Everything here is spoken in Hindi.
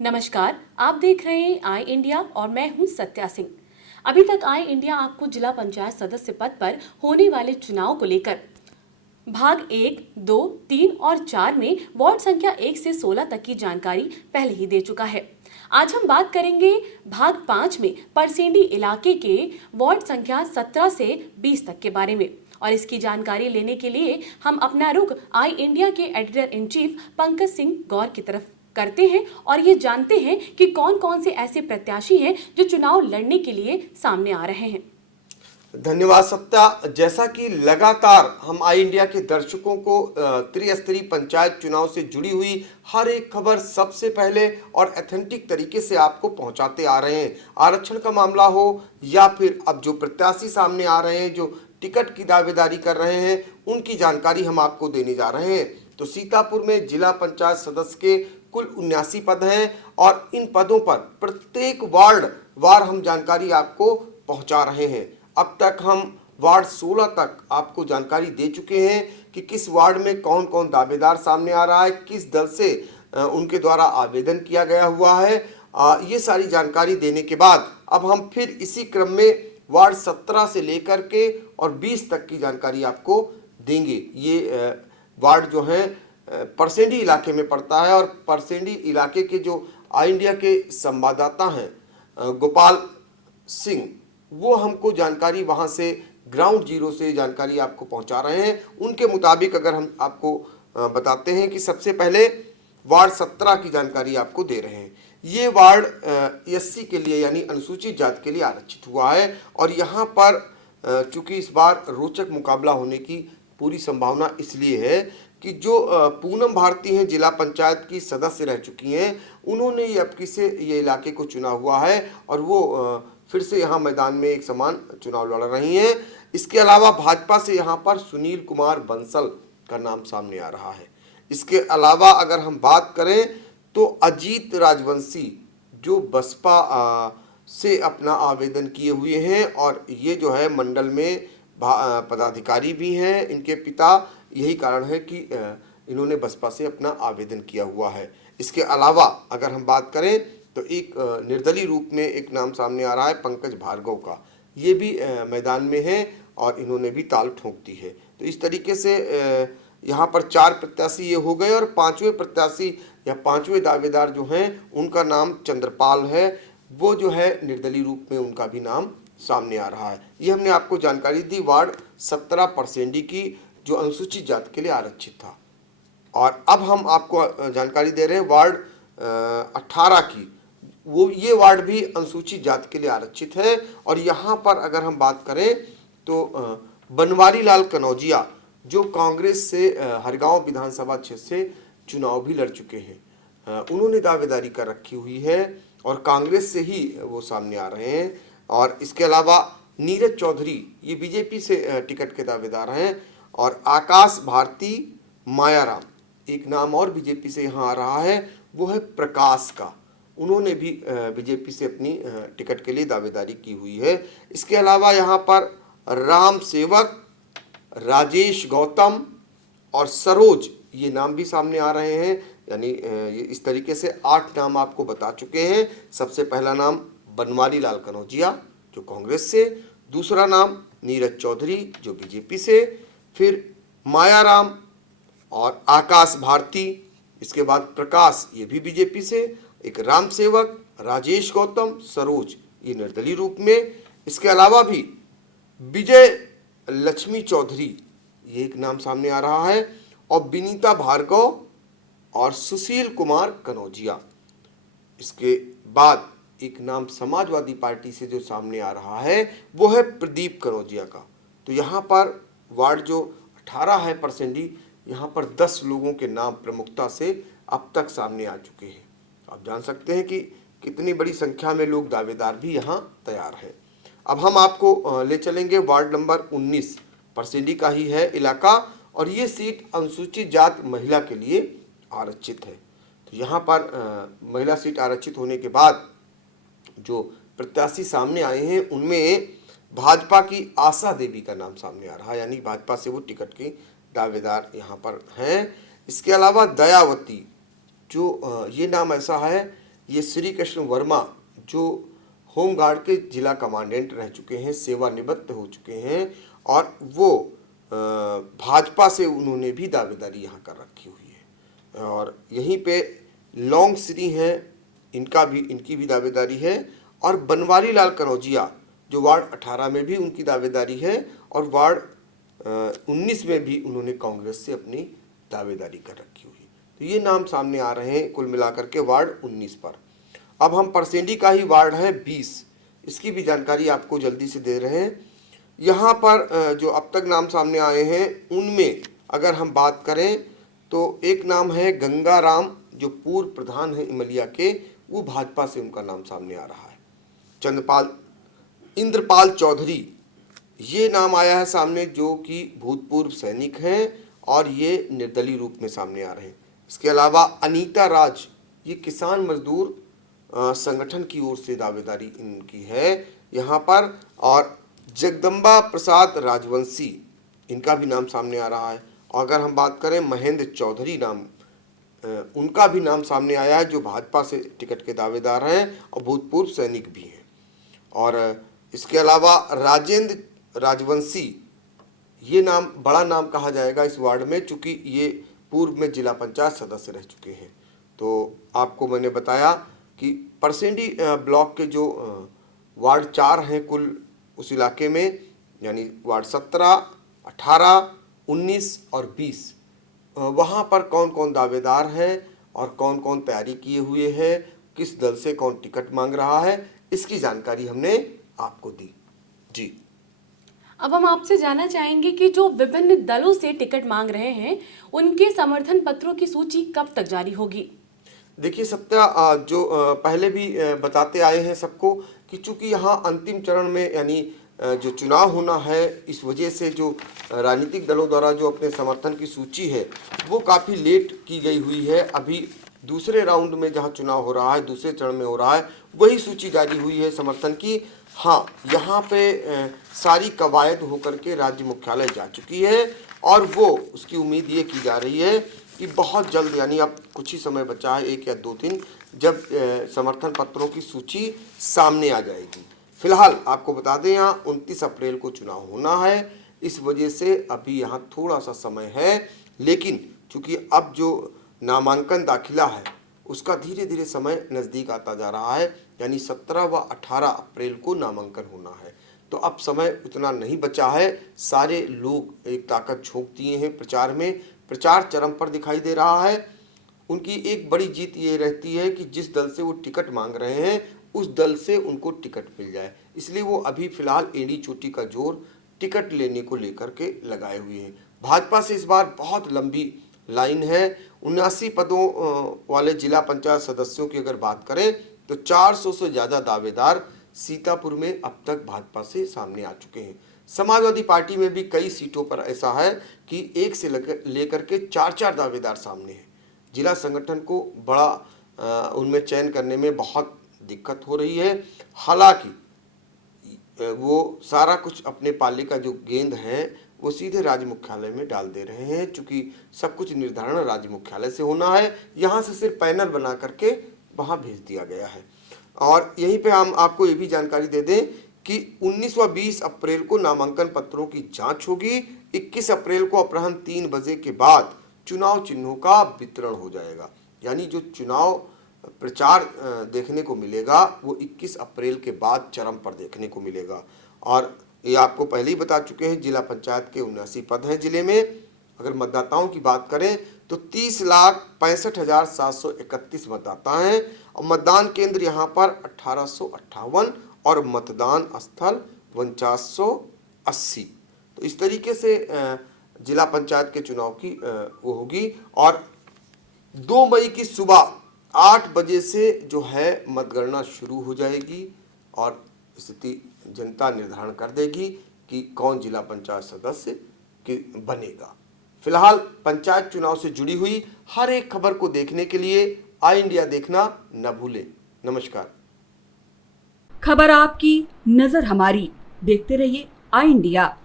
नमस्कार, आप देख रहे हैं आई इंडिया और मैं हूं सत्या सिंह। अभी तक आई इंडिया आपको जिला पंचायत सदस्य पद पर होने वाले चुनाव को लेकर भाग 1, 2, 3 और 4 में वार्ड संख्या 1 से 16 तक की जानकारी पहले ही दे चुका है। आज हम बात करेंगे भाग 5 में परसेंडी इलाके के वार्ड संख्या 17 से 20 तक के बारे में। और इसकी जानकारी लेने के लिए हम अपना रुख आई इंडिया के editor in chief Pankaj Singh Gaur की तरफ करते हैं और ये जानते हैं कि कौन कौन से ऐसे प्रत्याशी हैं जो चुनाव लड़ने के लिए सामने आ रहे हैं। धन्यवाद सत्या। जैसा कि लगातार हम आई इंडिया के दर्शकों को त्रिस्तरीय पंचायत चुनाव से जुड़ी हुई हर एक खबर सबसे पहले और ऑथेंटिक तरीके से आपको पहुंचाते आ रहे हैं। आरक्षण का मामला हो या फिर अब जो प्रत्याशी सामने आ रहे हैं, जो टिकट की दावेदारी कर रहे हैं, उनकी जानकारी हम आपको देने जा रहे हैं। तो सीतापुर में जिला पंचायत सदस्य के कुल 79 पद हैं और इन पदों पर प्रत्येक वार्ड वार हम जानकारी आपको पहुंचा रहे हैं। अब तक हम वार्ड 16 तक आपको जानकारी दे चुके हैं कि किस वार्ड में कौन कौन दावेदार सामने आ रहा है, किस दल से उनके द्वारा आवेदन किया गया हुआ है। ये सारी जानकारी देने के बाद अब हम फिर इसी क्रम में वार्ड 17 से लेकर के और 20 तक की जानकारी आपको देंगे। ये वार्ड जो है परसेंडी इलाके में पड़ता है और परसेंडी इलाके के जो आई इंडिया के संवाददाता हैं गोपाल सिंह, वो हमको जानकारी वहां से ग्राउंड जीरो से जानकारी आपको पहुंचा रहे हैं। उनके मुताबिक अगर हम आपको बताते हैं कि सबसे पहले वार्ड 17 की जानकारी आपको दे रहे हैं। ये वार्ड एससी के लिए यानी अनुसूचित जाति के लिए आरक्षित हुआ है और यहाँ पर चूंकि इस बार रोचक मुकाबला होने की पूरी संभावना इसलिए है कि जो पूनम भारती हैं, जिला पंचायत की सदस्य रह चुकी हैं, उन्होंने ये अब से ये इलाके को चुना हुआ है और वो फिर से यहाँ मैदान में एक समान चुनाव लड़ रही हैं। इसके अलावा भाजपा से यहाँ पर सुनील कुमार बंसल का नाम सामने आ रहा है। इसके अलावा अगर हम बात करें तो अजीत राजवंशी जो बसपा से अपना आवेदन किए हुए हैं और ये जो है मंडल में पदाधिकारी भी हैं। इनके पिता, यही कारण है कि इन्होंने बसपा से अपना आवेदन किया हुआ है। इसके अलावा अगर हम बात करें तो एक निर्दलीय रूप में एक नाम सामने आ रहा है पंकज भार्गव का, ये भी मैदान में है और इन्होंने भी ताल ठोक दी है। तो इस तरीके से यहाँ पर 4 प्रत्याशी ये हो गए और 5वें प्रत्याशी या 5वें दावेदार जो हैं उनका नाम चंद्रपाल है। वो जो है निर्दलीय रूप में उनका भी नाम सामने आ रहा है। ये हमने आपको जानकारी दी वार्ड 17 परसेंडी की, जो अनुसूचित जाति के लिए आरक्षित था। और अब हम आपको जानकारी दे रहे हैं वार्ड 18 की। वो ये वार्ड भी अनुसूचित जाति के लिए आरक्षित है और यहाँ पर अगर हम बात करें तो बनवारी लाल कनौजिया जो कांग्रेस से हरगांव विधानसभा क्षेत्र से चुनाव भी लड़ चुके हैं, उन्होंने दावेदारी कर रखी हुई है और कांग्रेस से ही वो सामने आ रहे हैं। और इसके अलावा नीरज चौधरी ये बीजेपी से टिकट के दावेदार हैं और आकाश भारती मायाराम, एक नाम और बीजेपी से यहाँ आ रहा है, वो है प्रकाश का, उन्होंने भी बीजेपी से अपनी टिकट के लिए दावेदारी की हुई है। इसके अलावा यहाँ पर राम सेवक, राजेश गौतम और सरोज ये नाम भी सामने आ रहे हैं। यानी ये इस तरीके से 8 नाम आपको बता चुके हैं। सबसे पहला नाम बनवारी लाल कनौजिया जो कांग्रेस से, दूसरा नाम नीरज चौधरी जो बीजेपी से, फिर मायाराम और आकाश भारती, इसके बाद प्रकाश ये भी बीजेपी से, एक राम सेवक, राजेश गौतम, सरोज ये निर्दलीय रूप में। इसके अलावा भी विजय लक्ष्मी चौधरी ये एक नाम सामने आ रहा है और विनीता भार्गव और सुशील कुमार कनौजिया। इसके बाद एक नाम समाजवादी पार्टी से जो सामने आ रहा है वो है प्रदीप कनौजिया का। तो यहाँ पर वार्ड जो 18 है परसेंडी, यहाँ पर 10 लोगों के नाम प्रमुखता से अब तक सामने आ चुके हैं। आप जान सकते हैं कि कितनी बड़ी संख्या में लोग दावेदार भी यहाँ तैयार हैं। अब हम आपको ले चलेंगे वार्ड नंबर 19, परसेंडी का ही है इलाका और ये सीट अनुसूचित जाति महिला के लिए आरक्षित है। तो यहाँ पर महिला सीट आरक्षित होने के बाद जो प्रत्याशी सामने आए हैं उनमें भाजपा की आशा देवी का नाम सामने आ रहा है, यानी भाजपा से वो टिकट के दावेदार यहाँ पर हैं। इसके अलावा दयावती जो ये नाम ऐसा है, ये श्री कृष्ण वर्मा जो होमगार्ड के जिला कमांडेंट रह चुके हैं, सेवानिवृत्त हो चुके हैं, और वो भाजपा से उन्होंने भी दावेदारी यहाँ कर रखी हुई है। और यहीं पे लॉन्ग श्री हैं, इनकी भी दावेदारी है, और बनवारी लाल कनौजिया जो वार्ड 18 में भी उनकी दावेदारी है, और वार्ड 19 में भी उन्होंने कांग्रेस से अपनी दावेदारी कर रखी हुई। तो ये नाम सामने आ रहे हैं कुल मिलाकर के वार्ड 19 पर। अब हम परसेंडी का ही वार्ड है 20, इसकी भी जानकारी आपको जल्दी से दे रहे हैं। यहाँ पर जो अब तक नाम सामने आए हैं उनमें अगर हम बात करें तो एक नाम है गंगाराम जो पूर्व प्रधान है इमलिया के, वो भाजपा से उनका नाम सामने आ रहा है। इंद्रपाल चौधरी ये नाम आया है सामने, जो कि भूतपूर्व सैनिक हैं और ये निर्दलीय रूप में सामने आ रहे हैं। इसके अलावा अनीता राज ये किसान मजदूर संगठन की ओर से दावेदारी इनकी है यहाँ पर, और जगदम्बा प्रसाद राजवंशी इनका भी नाम सामने आ रहा है। और अगर हम बात करें महेंद्र चौधरी नाम, उनका भी नाम सामने आया है जो भाजपा से टिकट के दावेदार हैं और भूतपूर्व सैनिक भी हैं। और इसके अलावा राजेंद्र राजवंशी ये नाम बड़ा नाम कहा जाएगा इस वार्ड में, चूँकि ये पूर्व में जिला पंचायत सदस्य रह चुके हैं। तो आपको मैंने बताया कि परसेंडी ब्लॉक के जो वार्ड 4 हैं कुल उस इलाके में, यानी वार्ड 17, 18, 19 और 20, वहाँ पर कौन कौन दावेदार हैं और कौन कौन तैयारी किए हुए हैं, किस दल से कौन टिकट मांग रहा है, इसकी जानकारी हमने आपको दी। जी, अब हम आपसे जानना चाहेंगे कि जो विभिन्न दलों से टिकट मांग रहे हैं उनके समर्थन पत्रों की सूची कब तक जारी होगी? देखिए सत्या, जो पहले भी बताते आए हैं सबको कि चूंकि यहाँ अंतिम चरण में यानी जो चुनाव होना है, इस वजह से जो राजनीतिक दलों द्वारा जो अपने समर्थन की सूची है वो काफ़ी लेट की गई हुई है। अभी दूसरे राउंड में जहाँ चुनाव हो रहा है, दूसरे चरण में हो रहा है, वही सूची जारी हुई है समर्थन की। हाँ, यहाँ पे सारी कवायद होकर के राज्य मुख्यालय जा चुकी है और वो उसकी उम्मीद ये की जा रही है कि बहुत जल्द, यानी अब कुछ ही समय बचा है, 1 या 2 दिन, जब समर्थन पत्रों की सूची सामने आ जाएगी। फिलहाल आपको बता दें यहाँ 29 अप्रैल को चुनाव होना है, इस वजह से अभी यहाँ थोड़ा सा समय है, लेकिन चूँकि अब जो नामांकन दाखिला है उसका धीरे धीरे समय नज़दीक आता जा रहा है, यानी 17 व 18 अप्रैल को नामांकन होना है। तो अब समय उतना नहीं बचा है, सारे लोग एक ताकत झोंक दिए हैं प्रचार में, प्रचार चरम पर दिखाई दे रहा है। उनकी एक बड़ी जीत ये रहती है कि जिस दल से वो टिकट मांग रहे हैं उस दल से उनको टिकट मिल जाए, इसलिए वो अभी फिलहाल एड़ी चोटी का जोर टिकट लेने को लेकर के लगाए हुए हैं। भाजपा से इस बार बहुत लंबी लाइन है। 79 पदों वाले जिला पंचायत सदस्यों की अगर बात करें तो 400 से ज़्यादा दावेदार सीतापुर में अब तक भाजपा से सामने आ चुके हैं। समाजवादी पार्टी में भी कई सीटों पर ऐसा है कि 1 से लेकर के 4-4 दावेदार सामने हैं। जिला संगठन को बड़ा उनमें चयन करने में बहुत दिक्कत हो रही है। हालांकि वो सारा कुछ अपने पाले का जो गेंद है वो सीधे राज्य मुख्यालय में डाल दे रहे हैं, चूँकि सब कुछ निर्धारण राज्य मुख्यालय से होना है, यहाँ से सिर्फ पैनल बना करके वहाँ भेज दिया गया है। और यहीं पे हम आपको ये भी जानकारी दे दें कि 19 व 20 अप्रैल को नामांकन पत्रों की जांच होगी। 21 अप्रैल को अपराह्न 3 बजे के बाद चुनाव चिन्हों का वितरण हो जाएगा, यानी जो चुनाव प्रचार देखने को मिलेगा वो 21 अप्रैल के बाद चरम पर देखने को मिलेगा। और ये आपको पहले ही बता चुके हैं, जिला पंचायत के 79 पद हैं जिले में। अगर मतदाताओं की बात करें तो 30,65,731 मतदाता हैं और मतदान केंद्र यहाँ पर 1858 और मतदान स्थल 4980। तो इस तरीके से जिला पंचायत के चुनाव की वो होगी। और 2 मई की सुबह 8 बजे से जो है मतगणना शुरू हो जाएगी और स्थिति जनता निर्धारण कर देगी कि कौन जिला पंचायत सदस्य बनेगा। फिलहाल पंचायत चुनाव से जुड़ी हुई हर एक खबर को देखने के लिए आई इंडिया देखना न भूलें। नमस्कार। खबर आपकी, नजर हमारी, देखते रहिए आई इंडिया।